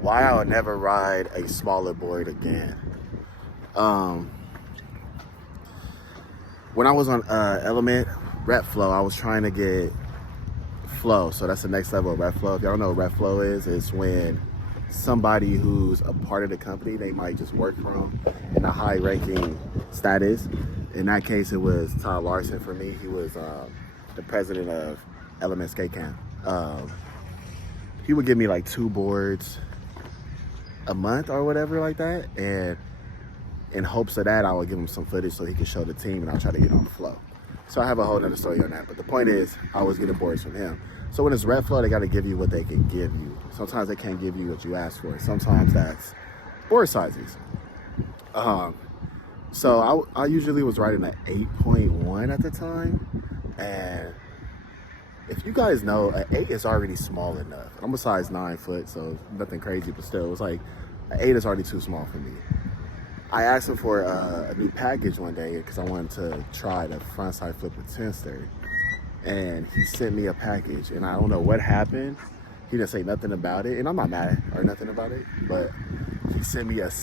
why I'll never ride a smaller board again. Um, when I was on Element rep flow, I was trying to get flow. So that's the next level of rep flow. If y'all don't know what rep flow is, it's when somebody who's a part of the company, they might just work from in a high ranking status. In that case, it was Todd Larson for me. He was the president of Element Skate Camp. He would give me like 2 boards a month or whatever like that, and in hopes of that, I would give him some footage so he could show the team, and I'll try to get on the flow. So I have a whole other story on that, but the point is, I always get boards from him. So when it's rep flow, they got to give you what they can give you. Sometimes they can't give you what you ask for. Sometimes that's board sizes. So I usually was riding an 8.1 at the time, and if you guys know, an 8 is already small enough. I'm a size 9 foot, so nothing crazy, but still, it was like, an 8 is already too small for me. I asked him for a new package one day because I wanted to try the frontside flip with 10 stir. And he sent me a package, and I don't know what happened. He didn't say nothing about it, and I'm not mad or nothing about it, but he sent me a it was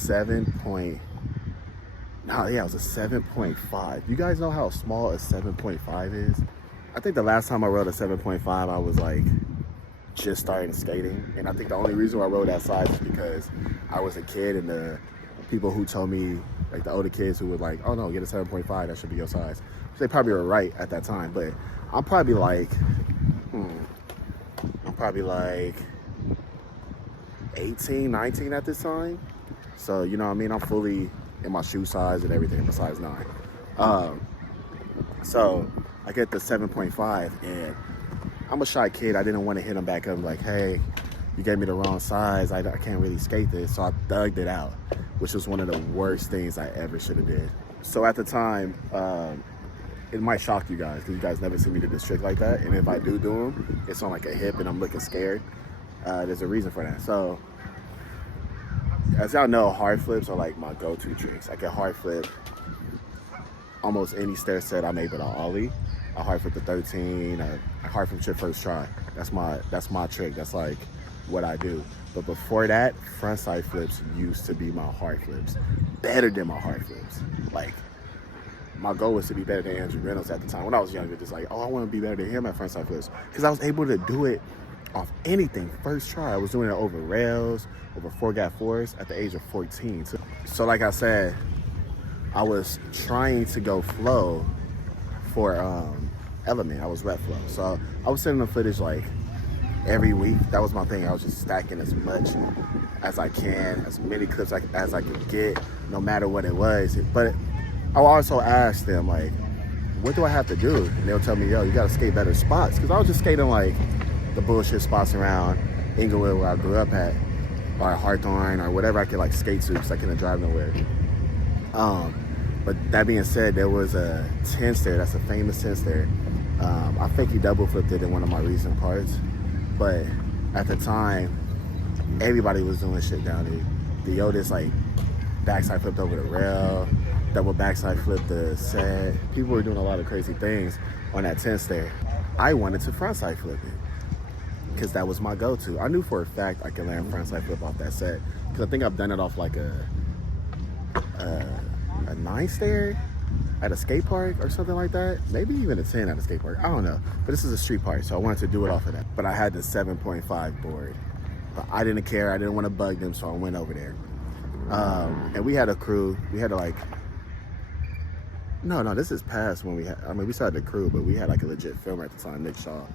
a 7.5. You guys know how small a 7.5 is? I think the last time I rode a 7.5, I was like just starting skating. And I think the only reason why I rode that size is because I was a kid, and the people who told me, like the older kids who were like, oh no, get a 7.5, that should be your size. So they probably were right at that time, but I'm probably like 18, 19 at this time. So, you know what I mean? I'm fully in my shoe size and everything, my size 9. So I get the 7.5, and I'm a shy kid. I didn't want to hit him back up like, hey, you gave me the wrong size. I can't really skate this. So I thugged it out, which was one of the worst things I ever should have did. So at the time, it might shock you guys because you guys never see me do this trick like that. And if I do them, it's on like a hip and I'm looking scared. There's a reason for that. So as y'all know, hard flips are like my go-to tricks. I can hard flip almost any stair set I'm able to ollie. I hard flip the 13. I hard flip trick first try. That's my trick. That's like what I do. But before that, frontside flips used to be my hard flips. Better than my hard flips. Like, my goal was to be better than Andrew Reynolds at the time. When I was younger, just like, oh, I want to be better than him at frontside flips. Because I was able to do it off anything first try. I was doing it over rails, over 4x4s at the age of 14. So like I said, I was trying to go flow for Element. I was rep flow. So I was sending them footage like every week. That was my thing. I was just stacking as much as I can, as many clips as I could get, no matter what it was. But I'll also ask them, like, what do I have to do? And they'll tell me, yo, you gotta skate better spots. Because I was just skating like the bullshit spots around Inglewood where I grew up at, or Hawthorne, or whatever I could like skate to because I couldn't drive nowhere. But that being said, there was a 10 stair, that's a famous 10 stair. I think he double flipped it in one of my recent parts. But at the time, everybody was doing shit down there. The Otis like backside flipped over the rail, double backside flipped the set. People were doing a lot of crazy things on that 10 stair. I wanted to frontside flip it because that was my go-to. I knew for a fact I could land frontside flip off that set because I think I've done it off like a 9 stair at a skate park or something like that. Maybe even a 10 at a skate park. I don't know. But this is a street park, so I wanted to do it off of that. But I had the 7.5 board. But I didn't care. I didn't want to bug them, so I went over there. And we had a crew. We had to like... No, this is past when we had... I mean, we started the crew, but we had like a legit filmer at the time, Nick Shaw.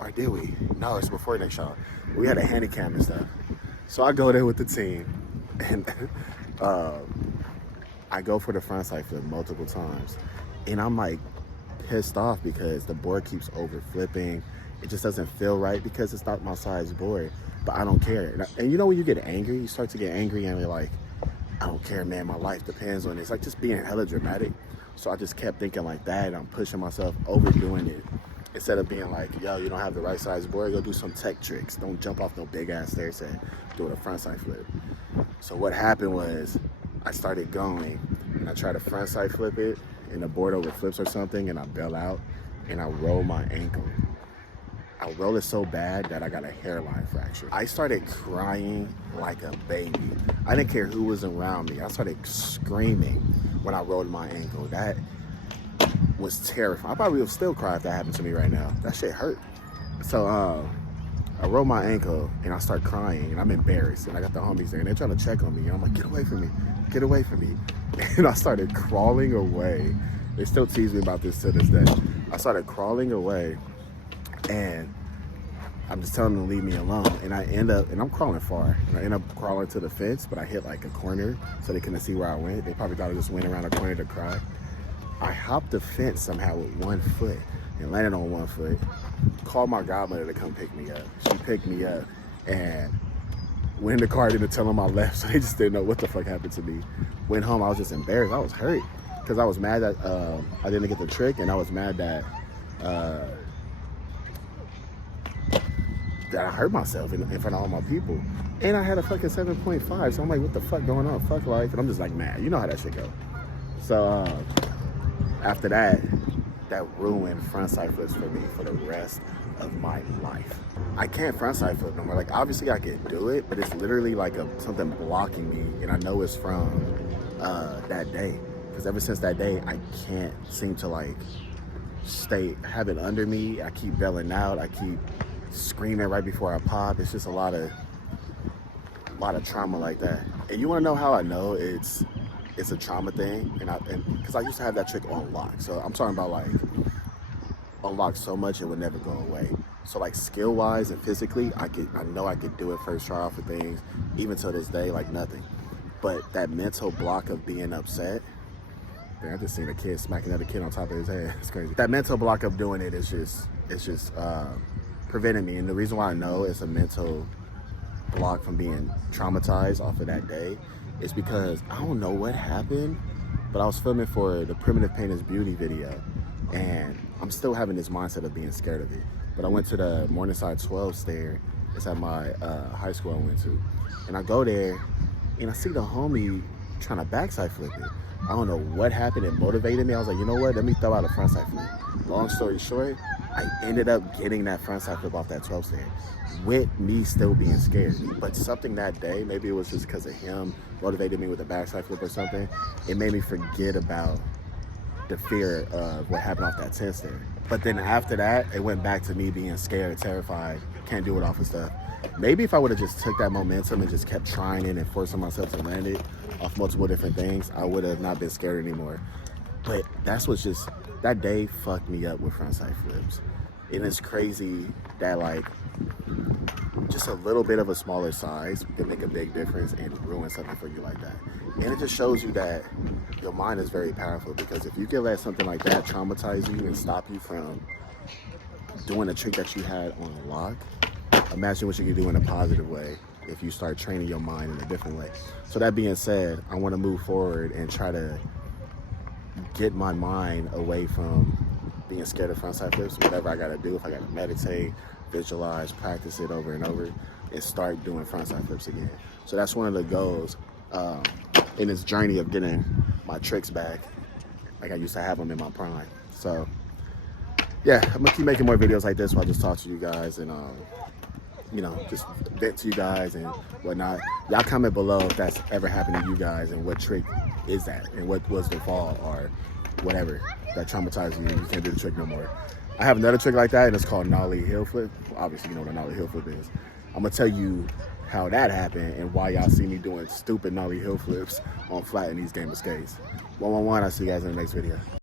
Or did we? No, it's before Nick Shaw. We had a handicam and stuff. So I go there with the team. And... I go for the frontside flip multiple times, and I'm like pissed off because the board keeps over flipping. It just doesn't feel right because it's not my size board, but I don't care. And you know when you get angry, you start to get angry and you're like, I don't care, man, my life depends on it. It's like just being hella dramatic. So I just kept thinking like that, and I'm pushing myself, overdoing it. Instead of being like, yo, you don't have the right size board, go do some tech tricks. Don't jump off no big ass stairs and do a frontside flip. So what happened was, I started going, and I tried to frontside flip it, and the board over flips or something, and I bail out, and I roll my ankle. I rolled it so bad that I got a hairline fracture. I started crying like a baby. I didn't care who was around me. I started screaming when I rolled my ankle. That was terrifying. I probably would still cry if that happened to me right now. That shit hurt. So I rolled my ankle and I start crying and I'm embarrassed. And I got the homies there and they're trying to check on me. And I'm like, get away from me, get away from me. And I started crawling away. They still tease me about this to this day. I started crawling away and I'm just telling them to leave me alone. And I end up, and I'm crawling far. And I end up crawling to the fence, but I hit like a corner so they couldn't see where I went. They probably thought I just went around a corner to cry. I hopped the fence somehow with 1 foot and landed on 1 foot. Called my godmother to come pick me up. She picked me up and went in the car, didn't tell them I left, so they just didn't know what the fuck happened to me. Went home, I was just embarrassed. I was hurt because I was mad that I didn't get the trick, and I was mad that I hurt myself in front of all my people. And I had a fucking 7.5, so I'm like, what the fuck going on? Fuck life. And I'm just like, mad. You know how that shit go. So after that, that ruined frontside flips for me for the rest of my life. I can't frontside flip no more. Like, obviously I can do it, but it's literally like something blocking me, and I know it's from that day. Because ever since that day, I can't seem to like have it under me. I keep bailing out. I keep screaming right before I pop. It's just a lot of trauma like that. And you want to know how I know it's a trauma thing? And because I used to have that trick on lock. So I'm talking about like on lock so much it would never go away. So like skill wise and physically, I know I could do it first try off of things, even to this day, like nothing. But that mental block of being upset, I just seen a kid smack another kid on top of his head. It's crazy. That mental block of doing it is just preventing me. And the reason why I know it's a mental block from being traumatized off of that day is because I don't know what happened, but I was filming for the Primitive Pain is Beauty video, and I'm still having this mindset of being scared of it. But I went to the Morningside 12 stair. It's at my high school I went to. And I go there, and I see the homie trying to backside flip it. I don't know what happened. It motivated me. I was like, you know what? Let me throw out a frontside flip. Long story short, I ended up getting that frontside flip off that 12 stair with me still being scared. But something that day, maybe it was just because of him, motivated me with a backside flip or something. It made me forget about the fear of what happened off that 10 stair. But then after that, it went back to me being scared, terrified, can't do it off of stuff. Maybe if I would have just took that momentum and just kept trying it and forcing myself to land it off multiple different things, I would have not been scared anymore. But that day fucked me up with frontside flips. And it's crazy that like just a little bit of a smaller size can make a big difference and ruin something for you like that. And it just shows you that your mind is very powerful, because if you can let something like that traumatize you and stop you from doing a trick that you had on lock, imagine what you can do in a positive way if you start training your mind in a different way. So that being said, I want to move forward and try to get my mind away from being scared of frontside flips. Whatever I got to do, if I got to meditate, visualize, practice it over and over, and start doing frontside flips again. So that's one of the goals in this journey of getting my tricks back like I used to have them in my prime. So yeah, I'm gonna keep making more videos like this where I just talk to you guys and you know, just vent to you guys and whatnot. Y'all comment below if that's ever happened to you guys, and what trick is that, and what was the fall or whatever that traumatized you and you can't do the trick no more. I have another trick like that, and it's called nollie heel flip. Obviously, you know what a nollie heel flip is. I'm gonna tell you how that happened and why y'all see me doing stupid nollie heel flips on flat in these game of skates. 111, I'll see you guys in the next video.